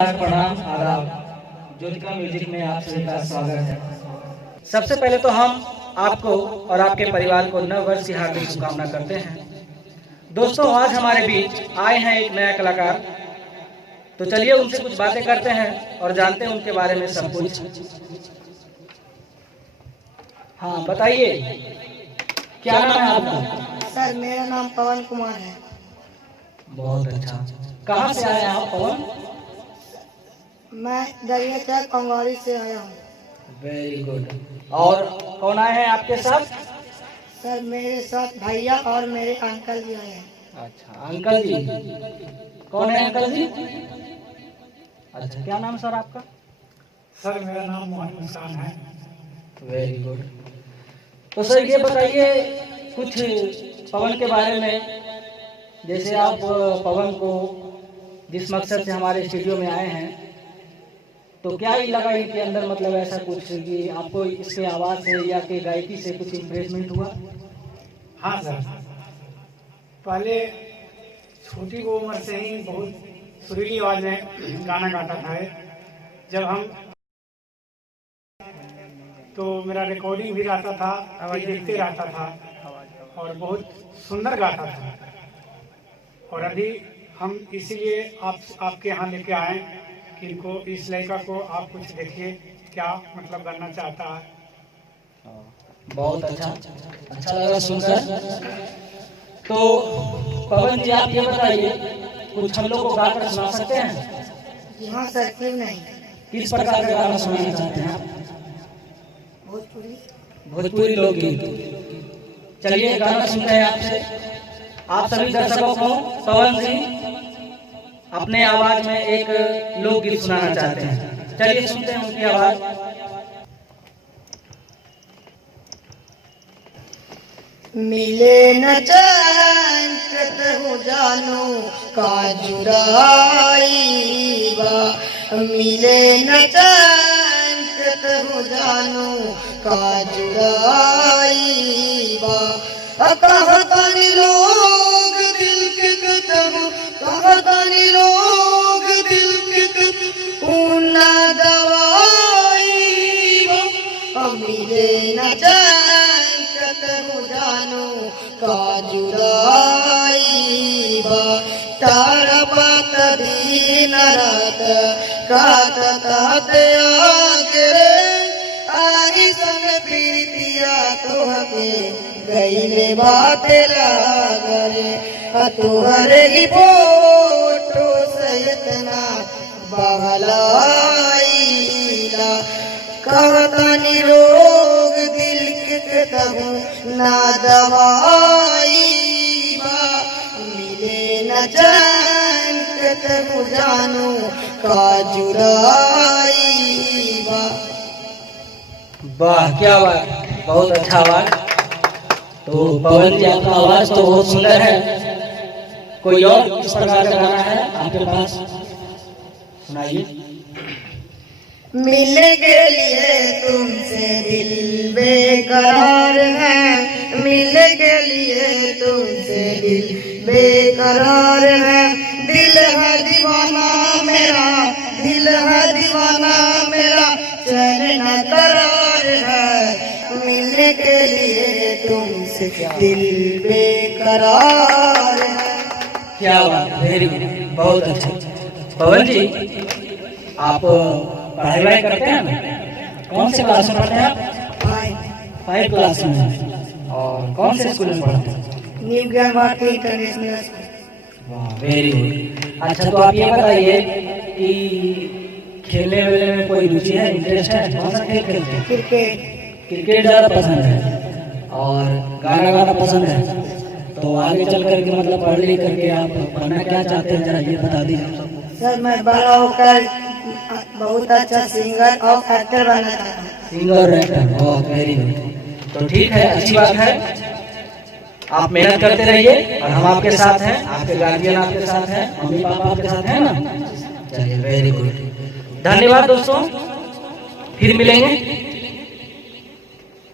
प्रणाम आदाब। ज्योतिका म्यूजिक में आप सभी का स्वागत है। सबसे पहले तो हम आपको और आपके परिवार को नव वर्ष की हार्दिक शुभकामना करते हैं। दोस्तों, आज हमारे बीच आए हैं एक नया कलाकार, तो चलिए उनसे कुछ बातें करते हैं और जानते हैं उनके बारे में सब कुछ। हाँ, बताइए क्या नाम है आपका? सर, मेरा नाम पवन कुमार है। बहुत अच्छा। कहाँ से आए आप पवन? मैं दरियाचक कंगारी से आया हूँ। Very good. और कौन आए हैं आपके साथ? सर, मेरे साथ भैया और मेरे अंकल भी आए हैं। अच्छा, अंकल जी। कौन है अंकल जी? अच्छा, क्या नाम सर आपका? सर, मेरा नाम मोहन मुस्कान है। Very good. तो सर ये बताइए कुछ पवन के बारे में। जैसे आप पवन को जिस मकसद से हमारे स्टूडियो में आए हैं, तो क्या ही लगा इनके अंदर, मतलब ऐसा कुछ कि आपको इसके आवाज़ से या के गायकी से कुछ इम्प्रेसमेंट हुआ? हाँ सर, पहले छोटी उम्र से ही बहुत सुरीली आवाज में गाना गाता था। जब हम तो मेरा रिकॉर्डिंग भी रहता था, देखते रहता था और बहुत सुंदर गाता था। और अभी हम इसीलिए आपके यहाँ लेके आए कि इनको, इस लड़का को आप कुछ देखिए क्या मतलब करना चाहता है। बहुत अच्छा लगा सुनकर। तो पवन जी, आप ये बताइए कुछ हम लोग को गाकर सुना सकते हैं? हाँ सर, क्यों नहीं। किस प्रकार का गाना सुनाना चाहते हैं आप? भोजपुरी लोकगीत। चलिए गाना सुनते हैं आपसे। आप सभी दर्शकों को पवन जी अपने आवाज में एक लोकगीत सुनाना चाहते हैं। चलिए सुनते हैं उनकी आवाज। मिले न चैन कतहु जानो काजुराई बा। मिले न चैन कतहु जानो काजुराई बा। कहतनि लोग दिल के कतहु, कहतनि लोग दिल के कतहु ना दवाई बा। मिले न चैन कतहु जानो काजुराई बा। तड़पत दिन रात काटत आगे आई सन प्रीतिया तोहके गईले बाते लागरे। तोहरे ही फोटो से इतना बहलाईला। कहतनि लोग दिल के कतहु ना दवाई बा। मिले न चैन कतहु जानो काजुराई बा। वाह, क्या बात, बहुत अच्छा आवाज। तो पवन जी, आपका आवाज तो बहुत सुंदर है। कोई और किस प्रकार का गाना है आपके पास? सुनाइए। मिल के लिए तुमसे दिल बेकरार है। मिल के लिए तुमसे दिल बेकरार है। दिल है दीवाना मेरा, दिल है दीवाना मेरा, चैन न करार है। मिलने के लिए तुमसे दिल बेकरार है। क्या बात, वेरी गुड, बहुत अच्छा। पवन जी, आप पढ़ाई वढ़ाई करते हैं ना? कौन से क्लास में पढ़ते हैं आप? 5 क्लास में। और कौन से स्कूल में पढ़ते हैं? न्यू ज्ञान भारती इंटरनेशनल स्कूल। वाह, वेरी गुड। अच्छा, तो आप ये बताइए कि खेलने वेलने में कोई रुचि है, इंटरेस्ट है? कौन सा खेल खेलते हैं? क्रिकेट ज़्यादा पसंद है और गाना गाना पसंद है। तो आगे चल करके मतलब पढ़ लिख करके आप बनना क्या चाहते हैं, जरा ये बता दीजिए। सर, मैं बड़ा होकर बहुत अच्छा सिंगर और एक्टर बनना चाहता हूँ। सिंगर और एक्टर, ओह वेरी गुड। तो ठीक है, अच्छी बात है। आप मेहनत करते रहिए और हम आपके साथ हैं, आपके गार्जियन आपके साथ हैं, मम्मी पापा आपके साथ हैं ना? चलिए, वेरी गुड। धन्यवाद दोस्तों, फिर मिलेंगे।